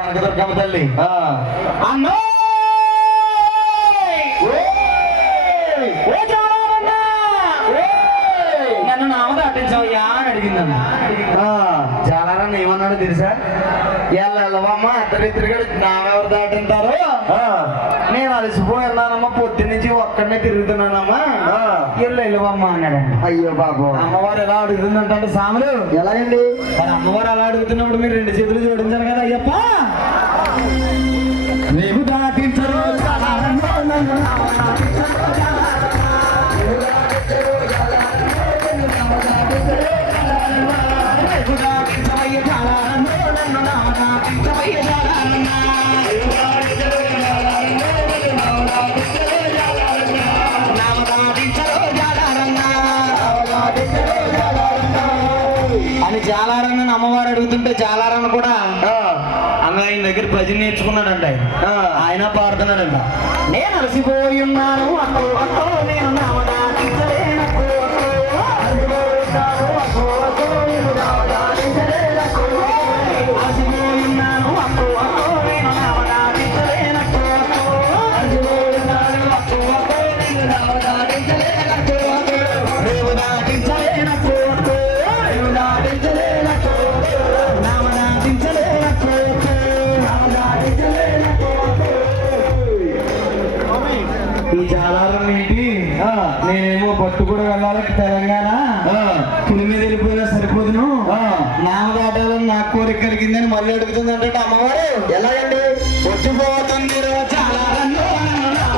కనకదుర్గమ్మ తల్లి. అన్నో నన్ను నామ దాటించవయ్యా అని అడిగిందన్న. జాలారన్న ఏమన్నాడు తెలుసా? ఎల్లవమ్మ అద్దరిద్దరుగా నామెవరు దాటింటారు? అలసిపోయినానమ్మా పొద్దు నుంచి ఒక్కడనే తిరుగుతున్నానమ్మా. ఆ. ఎల్లు వెళ్ళవమ్మ అన్నాడండి. అయ్యో బాబు. అమ్మవారు ఎలా అడుగుతుందంటే సాములు? ఎలాగండి? మరి అమ్మవారు అలా అడుగుతున్నప్పుడు మీరు రెండు చేతులు జోడించారు కదా అయ్యప్ప. నామ దాటించరు. అడుగుతుంటే జాలారన్న కూడా ఆ. అన్న ఆయన దగ్గర భజన నేర్చుకున్నాడంట ఆయన. పాడుతున్నాడంట నేను అలసిపోయి ఉన్నాను అక్కో అక్కో నేను నామదాటించలేనక్కో అమ్మవారు ఎలాగండి? వచ్చిపోతుంది రో జాలారన్నో నన్ను నామ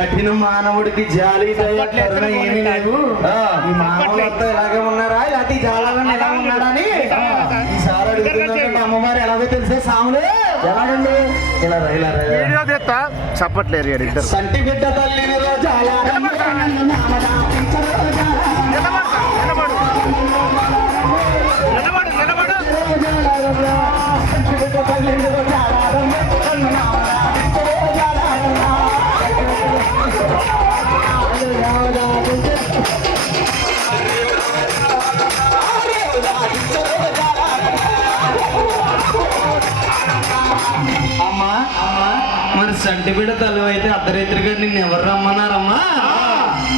కఠిన మానవుడికి జాలి ఏమీ లేవు. ఈ మానవులంతా ఇలాగే ఉన్నారా? ఈ జాలాలను ఎలా ఉన్నాడని ఈసారి అడుగుతుందంటే అమ్మవారు ఎలాగో తెలిసే సాములే. ఎలాగండి ఇలా రా, ఇలా రా, ఇలా రా. వీడియో తీస్తా. చప్పట్లేరు సంటి బిడ్డ తల్లిని. నిలబడు నిలబడు నిలబడు సంటి బిడ్డ తల్లి అయితే అర్ధరాత్రిగా నిన్ను ఎవరు రమ్మన్నారమ్మా?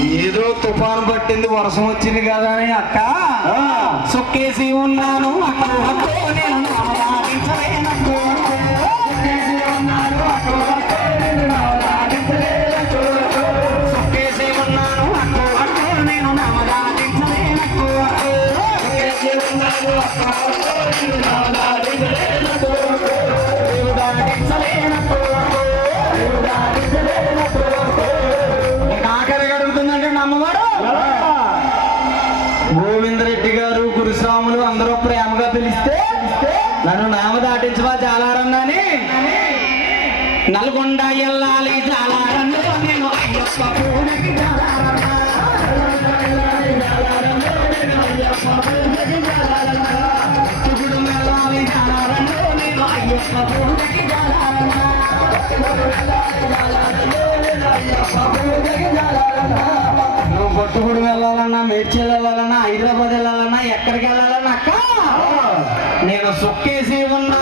ఏదో తుఫాను పట్టింది వర్షం వచ్చింది కదా అని అక్క. సుక్కేసి ఉన్నాను. అక్కో, అక్కో, నేను నామదాటించలేనక్కో, అక్కో. సుక్కేసి ఉన్నాను, గురుస్వాములు అందరూ ప్రేమగా పిలిస్తే నన్ను నామ దాటించవా జాలారన్నాని నల్గొండ ఎల్లాలి నేను. అయ్యప్ప నువ్వు పొట్టుకుడు వెళ్ళాలన్నా మేడ్చల్ వెళ్ళాలన్నా హైదరాబాద్ వెళ్ళాలన్నా ఎక్కడికి వెళ్ళాలన్నా అక్క? నేను సొక్కేసి ఉన్నాను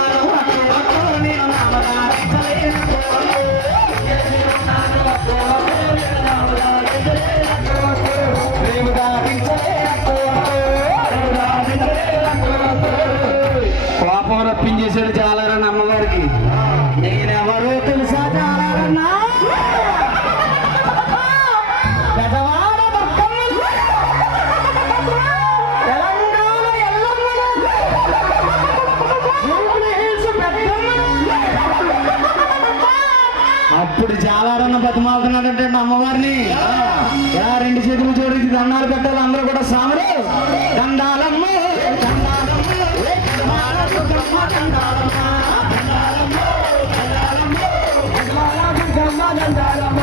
అప్పుడు చాలా రన్న బతిమాలుతున్నాడంటే అమ్మవారిని. రెండు చేతులు చూడించి దండాలు పెట్టాలి. అందరూ కూడా సామరు. దండాలమ్మ. దండాలమ్మ. దండాలమ్మ.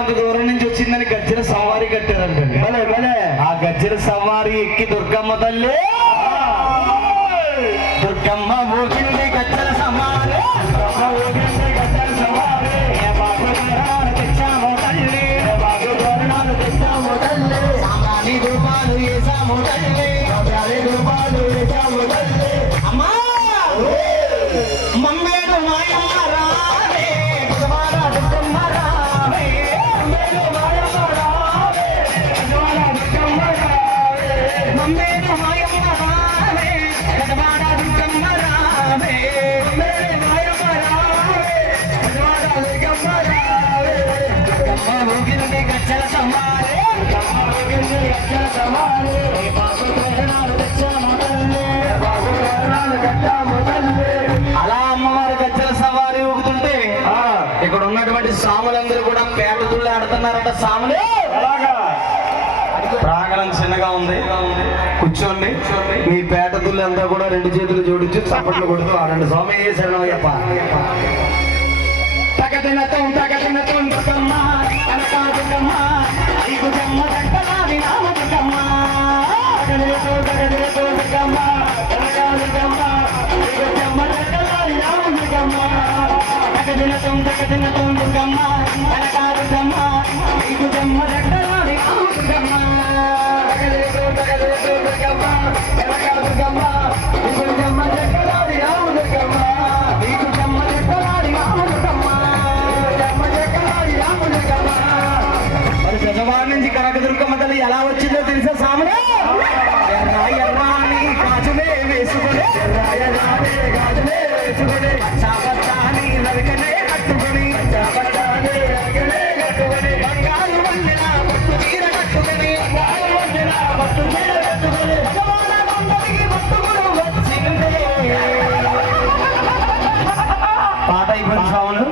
అంత దూరం నుంచి వచ్చిందని గజ్జల సవారి కట్టారంటే ఆ గజ్జల సవారి ఎక్కి దుర్గమ్మ తల్లి. స్వాములు ప్రాంగణం చిన్నగా ఉంది. కూర్చోండి. మీ పేట తుల్లంతా కూడా రెండు చేతులు జోడించి చప్పట్లు కొడుతూ ఆడండి. స్వామి శరణయ్యప్ప తగదినతం తగదినతం తమ్మా అనకాదుకమ్మా ఐదు జమ్మ దక్కలాది నామదుకమ్మా బుధవారం నుంచి కనకదుర్గ తల్లి ఎలా వచ్చిందో తెలుసా సామని వేసుకుని పాట అయిపోయింది సాములు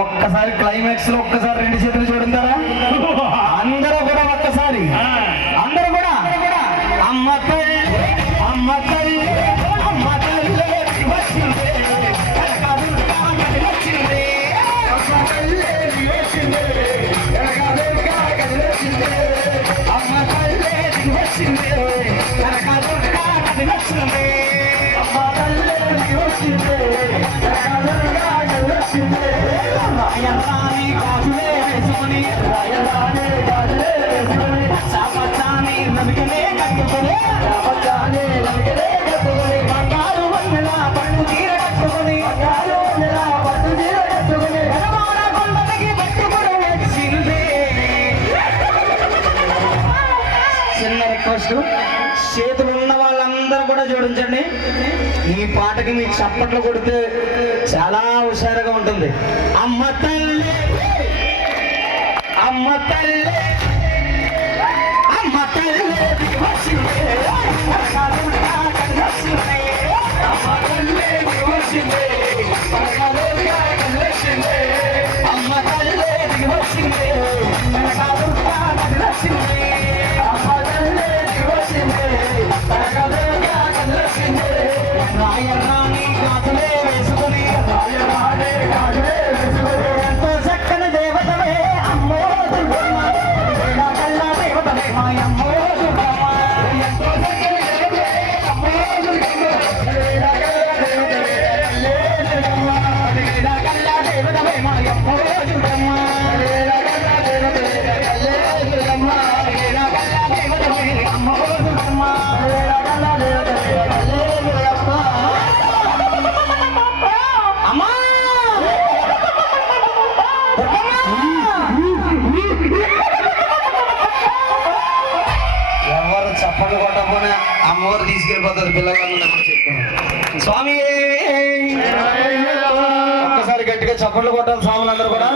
ఒక్కసారి క్లైమాక్స్లో ఒక్కసారి ఈ పాటకి మీరు చప్పట్లు కొడితే చాలా హుషారుగా ఉంటుంది. అమ్మ తల్లి అమ్మ తల్లి అమ్మ తల్లి అమ్మ తల్లి అమ్మా! ఎవరు చప్పని కొట్టకుండా అమ్మవారు తీసుకెళ్ళిపోతారు పిల్లలు స్వామి! ఒక్కసారి గట్టిగా చప్పట్లు కొట్టాలి స్వాములు అందరూ కూడా.